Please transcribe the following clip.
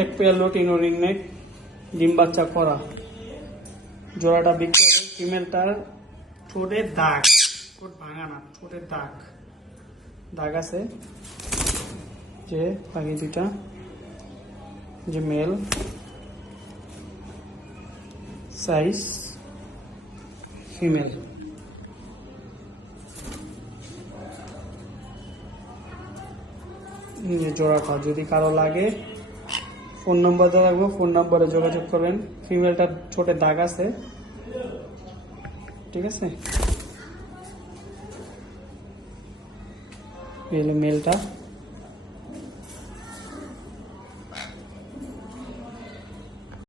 এক pair লটিনো ring neck, ডিম বাচ্চা করা। জোড়াটা বিক্রি হবে। ফিমেলটার ঠোঁটের দাগ, ঠোঁট ভাঙা না, ঠোঁটের দাগ দাগ আছে। যে বাকি দুইটা যে মেল, সাইজ ফিমেল। জোড়াটা যদি কারো লাগে ফোন নম্বর দেওয়া রাখবো, ফোন নম্বরে যোগাযোগ করবেন। ফিমেলটার ছোটে দাগ আছে, ঠিক আছে। মেলটা